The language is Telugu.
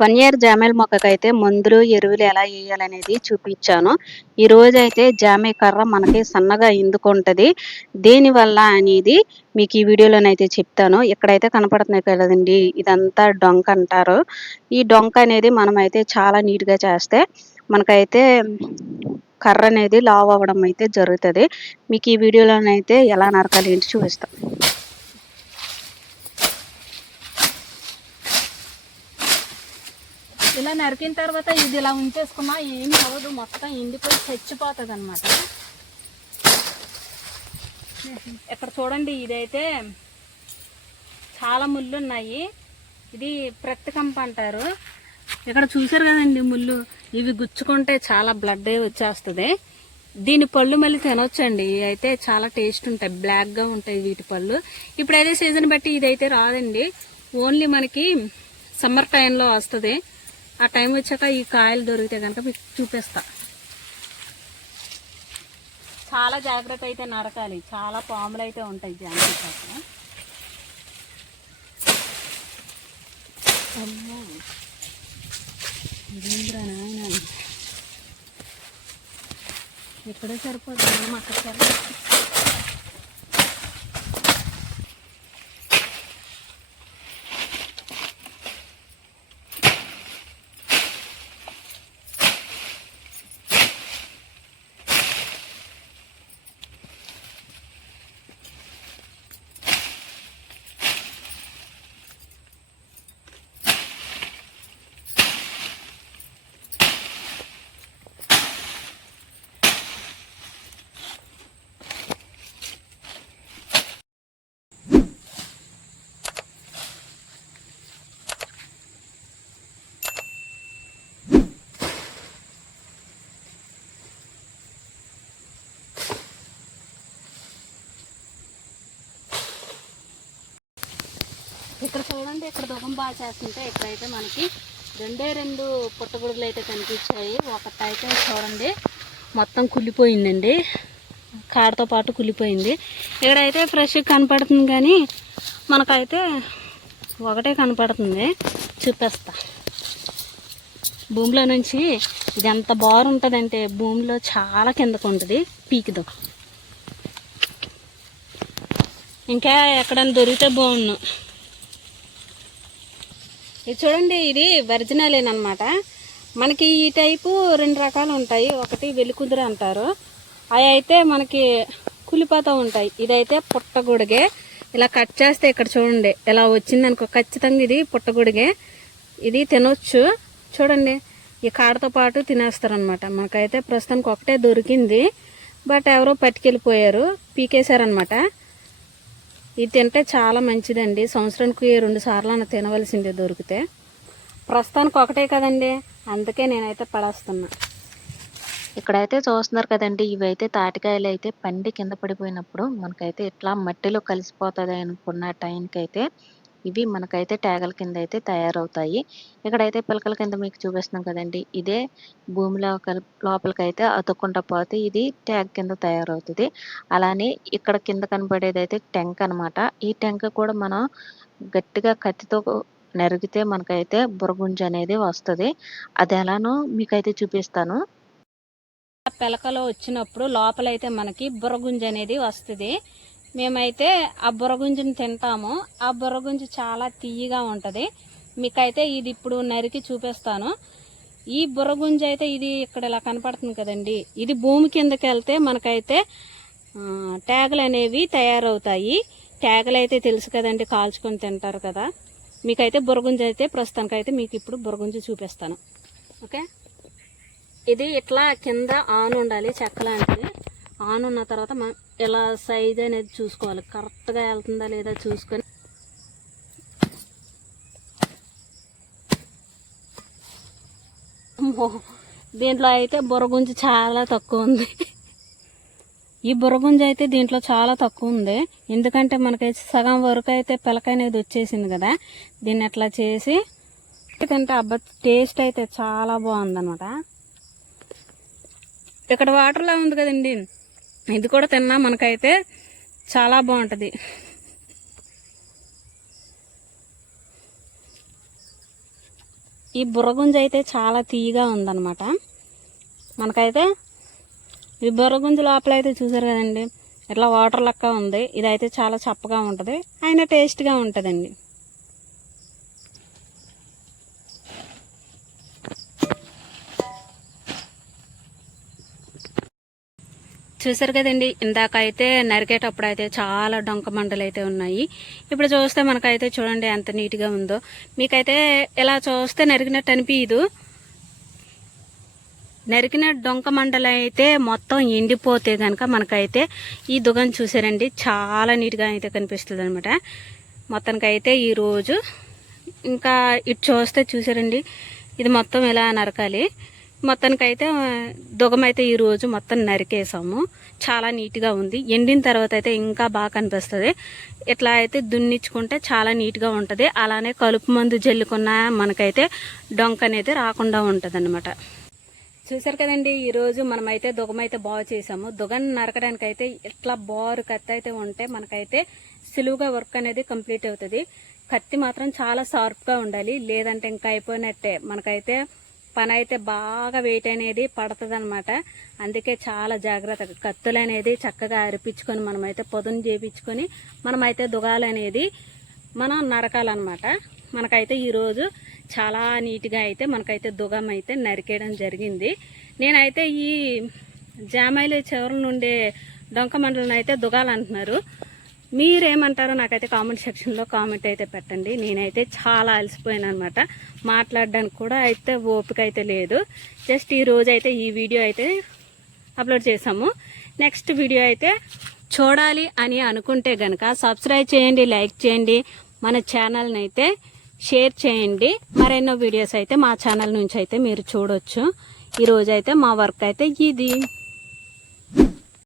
వన్ ఇయర్ జామేల మొక్కకైతే మందులు ఎరువులు ఎలా వేయాలనేది చూపించాను. ఈ రోజు అయితే జామే కర్ర మనకి సన్నగా ఎందుకుంటది దేనివల్ల అనేది మీకు ఈ వీడియోలోనైతే చెప్తాను. ఇక్కడైతే కనపడుతున్నాయి కదండి ఇదంతా డొంక అంటారు. ఈ డొంక అనేది మనమైతే చాలా నీట్గా చేస్తే మనకైతే కర్ర అనేది లావ్ అవ్వడం అయితే జరుగుతుంది. మీకు ఈ వీడియోలోనైతే ఎలా నరకాలి ఏంటి చూపిస్తాను. ఇలా నరికిన తర్వాత ఇది ఇలా ఉంచేసుకున్నా ఏమి అవ్వదు. మొత్తం ఎండిపోయి చచ్చిపోతుంది అనమాట ఇక్కడ చూడండి ఇదైతే చాలా ముళ్ళు ఉన్నాయి. ఇది ప్రత్తికంప అంటారు. ఇక్కడ చూసారు కదండి ముళ్ళు. ఇవి గుచ్చుకుంటే చాలా బ్లడ్ వచ్చేస్తుంది. దీని పళ్ళు మళ్ళీ తినొచ్చండి. అయితే చాలా టేస్ట్ ఉంటాయి. బ్లాక్గా ఉంటాయి వీటి పళ్ళు. ఇప్పుడైతే సీజన్ బట్టి ఇదైతే రాదండి. ఓన్లీ మనకి సమ్మర్ టైంలో వస్తుంది. ఆ టైం వచ్చాక ఈ కాయలు దొరికితే కనుక మీకు చూపిస్తా. చాలా జాగ్రత్త అయితే నరకాలి. చాలా పాములు అయితే ఉంటాయి జాగ్రత్త ఎక్కడో సరిపోతుంది అక్కడ సరిపోతుంది ఇక్కడ చూడండి ఇక్కడ దుఃఖం బాగా చేస్తుంటే ఇక్కడైతే మనకి రెండే రెండు పుట్టగొడుగులు అయితే కనిపించాయి. ఒకటైతే చూడండి మొత్తం కుళ్ళిపోయిందండి. కాడతో పాటు కుళ్ళిపోయింది. ఇక్కడైతే ఫ్రెష్ కనపడుతుంది కానీ మనకైతే ఒకటే కనపడుతుంది. చూపిస్తా. భూమిలో నుంచి ఇది ఎంత బాగుంటుందంటే భూమిలో చాలా కిందకు ఉంటుంది పీకిదో. ఇంకా ఎక్కడైనా దొరికితే బాగుండు. ఇది చూడండి ఇది ఒరిజినలేనమాట మనకి ఈ టైపు రెండు రకాలు ఉంటాయి. ఒకటి వెలుకుదుర అంటారు. అవి అయితే మనకి కులిపోతూ ఉంటాయి. ఇదైతే పుట్టగొడిగే ఇలా కట్ చేస్తే ఇక్కడ చూడండి ఇలా వచ్చిందనుకో ఖచ్చితంగా ఇది పుట్టగొడిగే ఇది తినొచ్చు. చూడండి ఈ కాడతో పాటు తినేస్తారనమాట మనకైతే ప్రస్తుతానికి ఒకటే దొరికింది. బట్ ఎవరో పట్టుకెళ్ళిపోయారు. పీకేశారనమాట ఇది తింటే చాలా మంచిదండి. సంవత్సరానికి రెండు సార్లు అన్న తినవలసిందే దొరికితే. ప్రస్తుతానికి ఒకటే కదండి. అందుకే నేనైతే పడేస్తున్నా. ఇక్కడైతే చూస్తున్నారు కదండి ఇవైతే తాటికాయలు అయితే పండి కింద పడిపోయినప్పుడు మనకైతే ఇట్లా మట్టిలో కలిసిపోతుంది అనుకున్న టైంకి అయితే ఇవి మనకైతే ట్యాగల కింద అయితే తయారవుతాయి. ఇక్కడైతే పిలకల కింద మీకు చూపిస్తున్నాం కదండి. ఇదే భూమిలో కల్- లోపలికైతే అతుక్కుంటా పోతే ఇది ట్యాగ్ కింద తయారవుతుంది. అలానే ఇక్కడ కింద కనబడేది అయితే టెంక్ అన్నమాట. ఈ టెంక్ కూడా మనం గట్టిగా కత్తితో నరిగితే మనకైతే బురగుంజ అనేది వస్తుంది. అది ఎలానో మీకైతే చూపిస్తాను. పిలకలో వచ్చినప్పుడు లోపలైతే మనకి బుర్రగుంజ అనేది వస్తుంది. మేమైతే ఆ బుర్రగుంజుని తింటాము. ఆ బుర్రగుంజు చాలా తీయగా ఉంటుంది. మీకైతే ఇది ఇప్పుడు నరికి చూపిస్తాను. ఈ బుర్రగుంజు అయితే ఇది ఇక్కడ ఇలా కనపడుతుంది కదండి. ఇది భూమి కిందకి వెళ్తే మనకైతే ట్యాగులు అనేవి తయారవుతాయి. ట్యాగులు అయితే తెలుసు కదండి కాల్చుకొని తింటారు కదా. మీకైతే బుర్రగుంజు అయితే ప్రస్తుతానికైతే మీకు ఇప్పుడు బుర్రగుంజు చూపిస్తాను. ఓకే? ఇది ఇట్లా కింద ఆన్ ఉండాలి చెక్క లాంటిది ఆన్ ఉన్న తర్వాత మనం ఇలా సైజ్ అనేది చూసుకోవాలి. కరెక్ట్గా వెళ్తుందా లేదా చూసుకొని. దీంట్లో అయితే బుర్రగుంజి చాలా తక్కువ ఉంది. ఈ బుర్రగుంజ అయితే దీంట్లో చాలా తక్కువ ఉంది. ఎందుకంటే మనకైతే సగం వరకు అయితే పిలక అనేది వచ్చేసింది కదా. దీన్ని అట్లా చేసి తింటే అబ్బా టేస్ట్ అయితే చాలా బాగుందన్నమాట. ఇక్కడ వాటర్లా ఉంది కదండి. ఇది కూడా తిన్నా మనకైతే చాలా బాగుంటుంది. ఈ బుర్రగుంజ అయితే చాలా తీయగా ఉందన్నమాట. మనకైతే ఈ బుర్రగుంజ లోపల అయితే చూసారు కదండి ఇట్లా వాటర్ లెక్క ఉంది ఇదైతే చాలా చప్పగా ఉంటుంది అయినా టేస్ట్గా ఉంటుందండి. చూసారు కదండి ఇందాక అయితే నరికేటప్పుడు అయితే చాలా డొంక మండలు అయితే ఉన్నాయి. ఇప్పుడు చూస్తే మనకైతే చూడండి ఎంత నీట్గా ఉందో. మీకైతే ఇలా చూస్తే నరికినట్టు అనిపించదు నరికిన డొంక మండలు అయితే మొత్తం ఎండిపోతే కనుక మనకైతే ఈ దుగం చూసారండి చాలా నీట్గా అయితే కనిపిస్తుంది అనమాట మొత్తానికైతే ఈరోజు ఇంకా ఇటు చూస్తే చూసారండి ఇది మొత్తం ఇలా నరకాలి. మొత్తానికైతే దుగం అయితే ఈరోజు మొత్తం నరికేసాము చాలా నీట్గా ఉంది. ఎండిన తర్వాత అయితే ఇంకా బాగా కనిపిస్తుంది. ఇట్లా అయితే దున్నిచ్చుకుంటే చాలా నీట్గా ఉంటుంది. అలానే కలుపు మందు జల్లుకున్న మనకైతే డొంక అనేది రాకుండా ఉంటుంది చూసారు కదండి ఈరోజు మనమైతే దుగమైతే బాగు చేసాము దుగని నరకడానికి అయితే ఇట్లా బారు కత్తి అయితే ఉంటే మనకైతే సులువుగా వర్క్ అనేది కంప్లీట్ అవుతుంది. కత్తి మాత్రం చాలా షార్ప్గా ఉండాలి. లేదంటే ఇంకా అయిపోయినట్టే. మనకైతే పని అయితే బాగా వెయిట్ అనేది పడుతుంది అనమాట అందుకే చాలా జాగ్రత్తగా కత్తులు అనేది చక్కగా అరిపించుకొని మనమైతే పొదును చేపించుకొని మనమైతే దుగాలు అనేది మనం నరకాలన్నమాట. మనకైతే ఈరోజు చాలా నీట్గా అయితే మనకైతే దుగం అయితే నరికేయడం జరిగింది. నేనైతే ఈ జామాయిల చివరి నుండే డొంక మండలను అయితే దుగాలంటున్నారు. మీరేమంటారో నాకైతే కామెంట్ సెక్షన్లో కామెంట్ అయితే పెట్టండి. నేనైతే చాలా అలసిపోయాను అనమాట మాట్లాడడానికి కూడా అయితే ఓపిక అయితే లేదు. జస్ట్ ఈ రోజు అయితే ఈ వీడియో అయితే అప్లోడ్ చేసాము నెక్స్ట్ వీడియో అయితే చూడాలి అని అనుకుంటే కనుక సబ్స్క్రైబ్ చేయండి లైక్ చేయండి మన ఛానల్ని అయితే షేర్ చేయండి. మరెన్నో వీడియోస్ అయితే మా ఛానల్ నుంచి అయితే మీరు చూడొచ్చు. ఈరోజు అయితే మా వర్క్ అయితే ఇది.